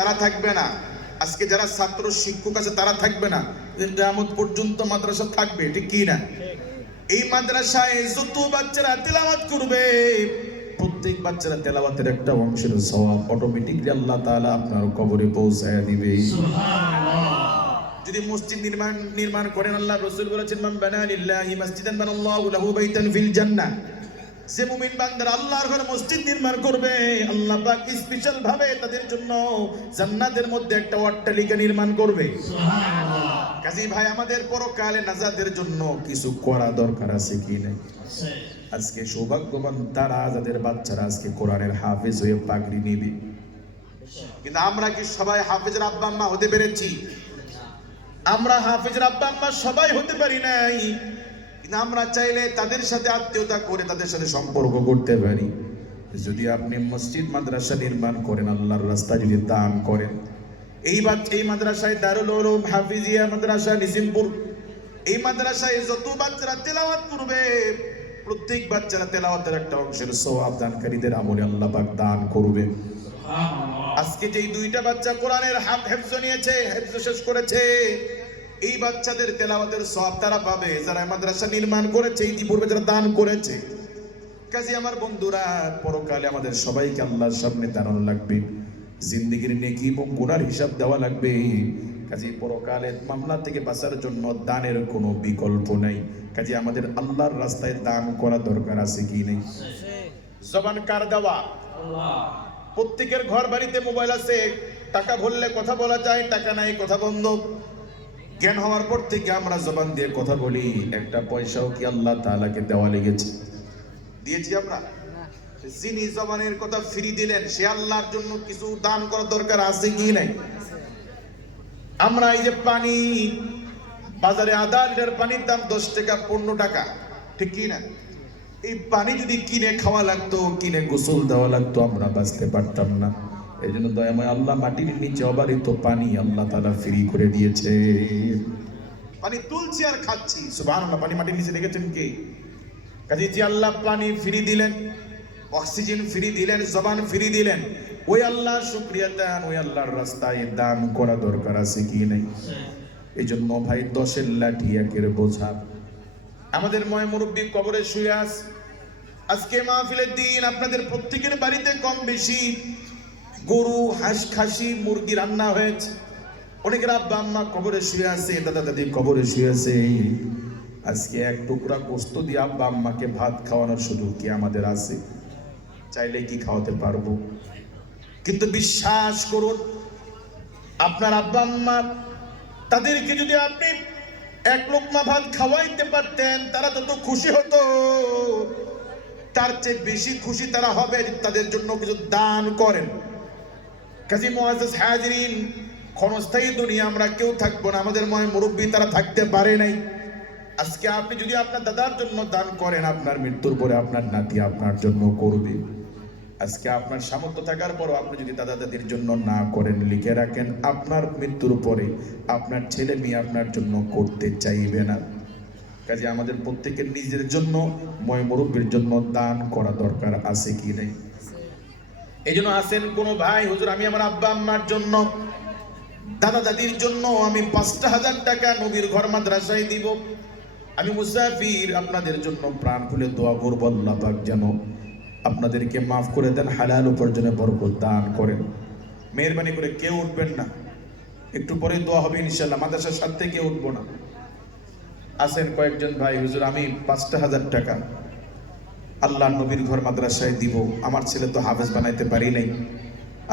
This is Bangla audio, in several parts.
তারা থাকবে না। আজকে যারা ছাত্র শিক্ষক আছে তারা থাকবে না, কিয়ামত পর্যন্ত মাদ্রাসা থাকবে, ঠিক কি না? এই মাদ্রাসায় যত বাচ্চারা তেলাওয়াত করবে, প্রত্যেক বাচ্চারা তেলাওয়াতের একটা অংশের সওয়াব অটোমেটিকলি আল্লাহ তাআলা আপনার কবরে পৌঁছায়া দিবে। সুবহানাল্লাহ। যদি মসজিদ নির্মাণ করেন, আল্লাহ রাসূল বলেছেন, মান বানা লিল্লাহি মাসজিদান বানাল্লাহু লাহু বাইতান ফিল জান্নাহ। যে মুমিন বান্দারা আল্লাহর ঘরে মসজিদ নির্মাণ করবে, আল্লাহ পাক স্পেশাল ভাবে তাদের জন্য জান্নাতের মধ্যে একটা অট্টালিকা নির্মাণ করবে। সুবহানাল্লাহ। কাজী ভাই, আমাদের পরকালে নাজাতের জন্য কিছু করা দরকার আছে কি নাই? আজকে সৌভাগ্যবান তারা যাদের বাচ্চারা আজকে কোরআনের হাফেজ হয়ে পাগড়ি নিবে, কিন্তু আমরা কি সবাই হাফেজের আব্বা আম্মা হতে পেরেছি? আমরা হাফেজের আব্বা আম্মা সবাই হতে পারি নাই, কিন্তু আমরা চাইলে তাদের সাথে আত্মীয়তা করে তাদের সাথে সম্পর্ক করতে পারি। যদি আপনি মসজিদ মাদ্রাসা নির্মাণ করেন, আল্লাহর রাস্তায় যদি দান করেন, এই মাদ্রাসায় দারুল উলুম হাফিজিয়া মাদ্রাসা নিজিমপুর, এই মাদ্রাসায় যত বাচ্চারা তেলাওয়াত করবে, প্রত্যেক বাচ্চারা তেলাওয়াতের একটা অংশের সওয়াব দানকারীদের আমলে আল্লাহ পাক দান করবে। আজকে যেই দুইটা বাচ্চা কোরআনের হেফজ নিয়েছে, হেফজ শেষ করেছে, এই বাচ্চাদের তেলাওয়াতের সওয়াব তারা পাবে যারা মাদ্রাসা নির্মাণ করেছে, ইতিপূর্বে যারা দান করেছে। কাজে আমার বন্ধুরা, পরকালে আমাদের সবাইকে আল্লাহর সামনে দাঁড়ানো লাগবে, জিন্দেগির নেকি এবং গুনার হিসাব দেওয়া লাগবে। কাজে পরকালের মামলা থেকে বাঁচার জন্য দানের কোনো বিকল্প নাই। কাজে আমাদের আল্লাহর রাস্তায় দান করা দরকার আছে কি নেই? জবান কার দেওয়া? আল্লাহ। প্রত্যেকের ঘর বাড়িতে মোবাইল আছে, টাকা ভরলে কথা বলা যায়, টাকা নাই কথা বন্ধ। জ্ঞান হওয়ার পর থেকে আমরা জবান দিয়ে কথা বলি, একটা পয়সাও কি আল্লাহ তাআলাকে দেওয়া লেগেছে? দিয়েছি আমরা? যিনি জবানের কথা ফিরি দিলেন, সে আল্লাহর জন্য কিছু দান করার দরকার আছে কি নাই? আমরা এই যে পানি, বাজারে আধা লিটার পানির দাম 10 টাকা 15 টাকা, ঠিক কি না? এই পানি যদি কিনে খাওয়া লাগতো, কিনে গোসল দেওয়া লাগতো, আমরা বাঁচতে পারতাম না। এই জন্য দয়াময় আল্লাহ মাটির নিচে অবারিত পানি আল্লাহ তাআলা ফ্রি করে দিয়েছে। পানি তুলছি আর খাচ্ছি, সুবহানাল্লাহ। পানি মাটির নিচে রেখেছেন কে? কাজে যে আল্লাহ পানি ফ্রি দিলেন, অক্সিজেন ফ্রি দিলেন, জবান ফ্রি দিলেন, ওই আল্লাহ শুকরিয়া দেন, ওই আল্লাহর রাস্তায় দান করা দরকার আছে কি নাই? এই জন্য ভাই, 10-এর লাঠি 1-এর বোঝা। আমাদের ময় মুরব্বী কবরে শুয়ে আছে। আজকে মাহফিলের দিন, আপনাদের প্রত্যেকের বাড়িতে কম বেশি গরু, হাঁস, খাসি, মুরগি রান্না হয়েছে। অনেকের আব্বা আম্মা কবরে শুয়ে আছে, দাদা দাদি কবরে শুয়ে আছে। আজকে এক টুকরা গোস্ত দিয়ে আব্বা আম্মাকে ভাত খাওয়ানোর সুযোগ কি আমাদের আছে? চাইলে কি খাওয়াতে পারবো? কিন্তু বিশ্বাস করুন, আপনার আব্বা আম্মা, তাদেরকে যদি আপনি এক লোকমা ভাত খাওয়াইতে পারতেন, তারা যত খুশি হতো, তার চেয়ে বেশি খুশি তারা হবে তাদের জন্য কিছু দান করেন। কাজী মুআজ্জাজ হাজিরিন, ক্ষণস্থায়ী দুনিয়া আমরা কেউ থাকবো না। আমাদের ময় মুরব্বী তারা থাকতে পারে নাই। আজকে আপনি যদি আপনার দাদার জন্য দান করেন, আপনার মৃত্যুর পরে আপনার নাতি আপনার জন্য করবে। আজকে আপনার সামর্থ্য থাকার পরও আপনি যদি দাদা দাদির জন্য না করেন, লিখে রাখেন, আপনার মৃত্যুর পরে আপনার ছেলে মেয়ে আপনার জন্য করতে চাইবে না। কাজে আমাদের প্রত্যেকের নিজের জন্য, ময় মুরব্বীর জন্য দান করা দরকার আছে কি নাই? এই জন্য আসেন কোনো ভাই, হুজুর আমি আমার আব্বা আম্মার জন্য, দাদা দাদির জন্য আমি 5,000 টাকা নবীর ঘর মাদ্রাসায় দিব, আমি মুসাফির, আপনাদের জন্য প্রাণ খুলে দোয়া করবো, আল্লাহ পাক যেন আপনাদেরকে মাফ করে দেন, হালাল উপার্জনে বরকত দান করেন। মেহরবানি করে কেউ উঠবেন না, একটু পরে দোয়া হবে ইনশাআল্লাহ। মাদ্রাসার সাথে কেউ উঠবো না। আসেন কয়েকজন ভাই, হুজুর আমি 5,000 টাকা আল্লাহ নবীর ঘর মাদ্রাসায় দিব, আমার ছেলে তো হাফেজ বানাইতে পারি নাই,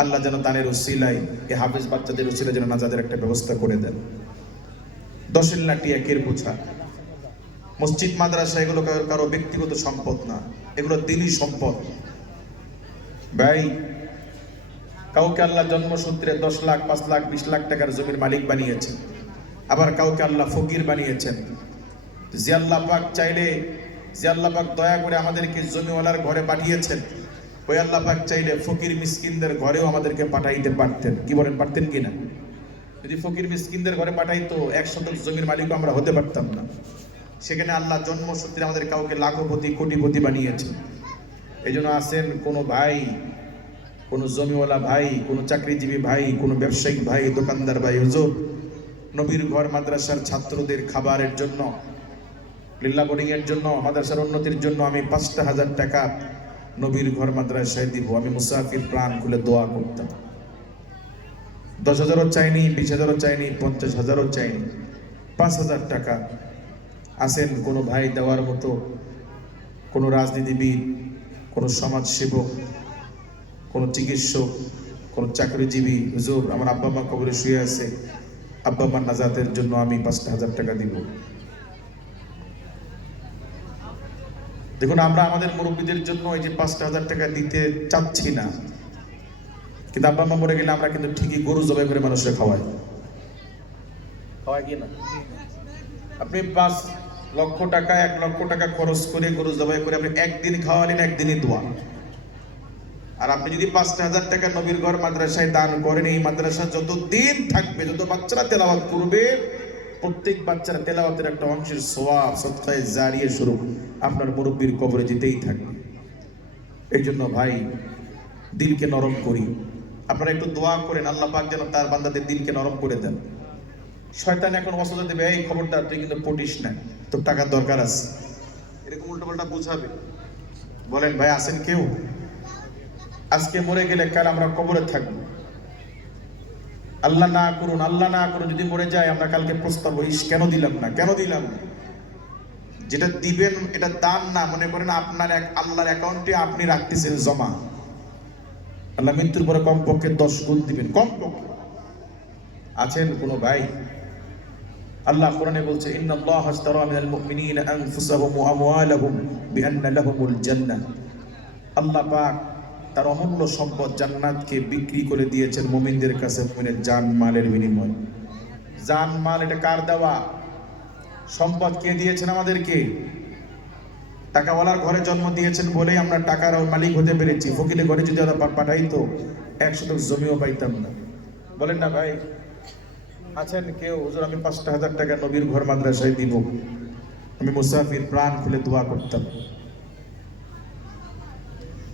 আল্লাহ যেন দানের উসিলায় এই হাফেজ বাচ্চাদের উসিলায় যেন নাজাদের একটা ব্যবস্থা করে দেন। 10-এর লাঠি 1-এর বোঝা। মসজিদ মাদ্রাসা এগুলো কারো ব্যক্তিগত সম্পদ না, এগুলো দিনই সম্পদ। ভাই, কাউকে আল্লাহ জন্মসূত্রে 10 লাখ, 5 লাখ, 20 লাখ টাকার জমির মালিক বানিয়েছেন, আবার কাউকে আল্লাহ ফকির বানিয়েছেন। যে আল্লাহ পাক চাইলে, যে আল্লাহ পাক দয়া করে আমাদেরকে জমিওয়ালার ঘরে পাঠিয়েছেন, ওই আল্লাহ পাক চাইলে ফকির মিসকিনদের ঘরেও আমাদেরকে পাঠাইতে পারতেন। কি বলেন, পারতেন কিনা? যদি ফকির মিসকিনদের ঘরে পাঠাইতো, 1 শতক জমির মালিকও আমরা হতে পারতাম না। সেখানে আল্লাহ জন্মসূত্রে আমাদের কাউকে লাখপতি, কোটিপতি বানিয়েছে। এই জন্য আসেন কোনো ভাই কোনো জমিওয়ালা ভাই, কোনো চাকরিজীবী ভাই, কোনো ব্যবসায়িক ভাই, দোকানদার ভাই, হুজুর নবীর ঘর মাদ্রাসার ছাত্রদের খাবারের জন্য, লিল্লা বোর্ডিং এর জন্য, মাদ্রাসার উন্নতির জন্য আমি 5,000 টাকা নবীর ঘর মাদ্রাসায় দিব। আমি মুসাফির প্রাণ খুলে দোয়া করতাম। 10,000ও চাইনি, 20,000ও চাইনি, 50,000ও চাইনি, 5,000 টাকা। আসেন কোনো ভাই দেওয়ার মতো, কোনো রাজনীতিবিদ, কোনো সমাজসেবক, কোনো চিকিৎসক, কোনো চাকরিজীবী, হুজুর আমার আব্বা মা কবরে শুয়ে আছে, আব্বা মার নাজাতের জন্য আমি 5,000 টাকা দিব। দেখুন, আমরা আমাদের মুরব্বীদের জন্য এই যে 5,000 টাকা দিতে চাচ্ছি না, কিন্তু আব্বা মা মরে গেলে আমরা কিন্তু ঠিকই গরু জবাই করে মানুষের খাওয়াই কি না? আপনি 5 লক্ষ টাকা 1 লক্ষ টাকা খরচ করে গরু জবাই করে আপনি একদিন খাওয়ালেন, একদিনই দোয়া। আর আপনি যদি 5,000 টাকা নবীর ঘর মাদ্রাসায় দান করেন, এই মাদ্রাসা যত দিন থাকবে, যত বাচ্চারা তেলাওয়াত করবে, প্রত্যেক বাচ্চারা তেলাওয়াতের একটা অংশের সওয়াব সদকায়ে জারিয়া স্বরূপ আপনার মুরব্বির কবরে যেতেই থাকবে। এই জন্য ভাই, দিলকে নরম করি। আপনারা একটু দোয়া করেন, আল্লাহ পাক যেন তার বান্দাদের দিলকে নরম করে দেন। শয়তান এখন ওয়াসওয়াসা দেবে, এই খবরদার তুই কিন্তু পটিস না, তোর টাকার দরকার আছে, এরকম উল্টোপাল্টা বুঝাবে। বলেন ভাই, আছেন কেউ? আজকে মরে গেলে কাল আমরা কবরে থাকবো। আল্লাহ না করুন, আল্লাহ না করুন, যদি মরে যায় আমরা কালকে প্রস্তাব হইস, কেন দিলাম না, কেন দিলাম না। যেটা দিবেন এটা দান না, মনে করেন আপনার এক আল্লাহর অ্যাকাউন্টে আপনি রাখতেছেন জমা। আল্লাহ মৃত্যুর পরে কমপক্ষে 10 গুণ দিবেন, কমপক্ষে। আছেন কোনো ভাই? আল্লাহ কোরআনে বলছে, ইন্নাল্লাহা আশতারা মিনাল মুমিনিনা আনফুসাহুম ওয়া আমওয়ালাহুম বিআন্না লাহুমুল জান্নাহ। আল্লাহ পাক তার অমূল্য সম্পদ জান্নাতকে বিক্রি করে দিয়েছেন মুমিনদের কাছে, মুমিনের জান মালের বিনিময়ে। জান মাল এটা কার দেওয়া সম্পদ? কে দিয়েছেন আমাদেরকে? টাকাওয়ালার ঘরে জন্ম দিয়েছেন বলেই আমরা টাকার মালিক হতে পেরেছি। ফকিরের ঘরে যদি ওরা পাঠাইতো 1 শতক জমিও পাইতাম না। বলেন না ভাই? আছেন কেউ? হুজুর আমি 5,000 টাকা নবীর ঘর মাদ্রাসায় দিব, আমি মুসাফির প্রাণ খুলে দোয়া করতাম।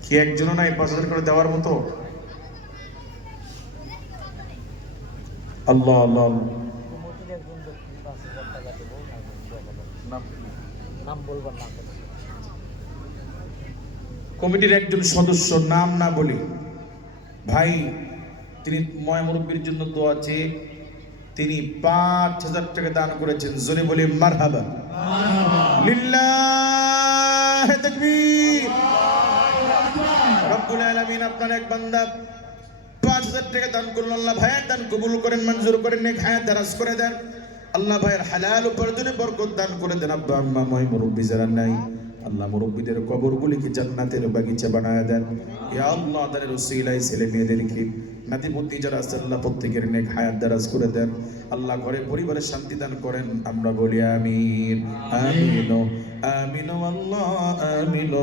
কি একজনও নাই 5,000 করে দেওয়ার মতো? আল্লাহ আল্লাহ। কমিটির একজন সদস্য, নাম না বলি, ভাই, তিনি ময় মুরব্বীর জন্য দোয়া চেয়ে তিনি 5,000 টাকা দান করেছেন। জোরে বলি মারহাবা, লিল্লাহি তাকবীর। রব্বুল আলামিন আপনার এক বান্দা 5,000 টাকা দান করলেন। আল্লাহ ভাইয়ের দান কবুল করেন, মঞ্জুর করেন, নেক হায়াত দারাজ করে দেন। আল্লাহ ভাইয়ের হালাল উপার্জনে বরকত দান করে দেন। আব্বা আম্মা ময় মুরব্বী যারা নাই, আল্লাহ মুরব্বীদের কবরগুলিকে জান্নাতের বাগিচা বানায় দেন। ইয়া আল্লাহ, তাদের উসিলায় ছেলে মেয়েদেরকে নাতি পুতি যারা আছে আল্লাহ প্রত্যেকের নেক হায়াত দারাজ করে দেন। আল্লাহ ঘরে পরিবারে শান্তি দান করেন। আমরা বলি আমিন, আমিন, আমিন, আল্লাহ আমিন।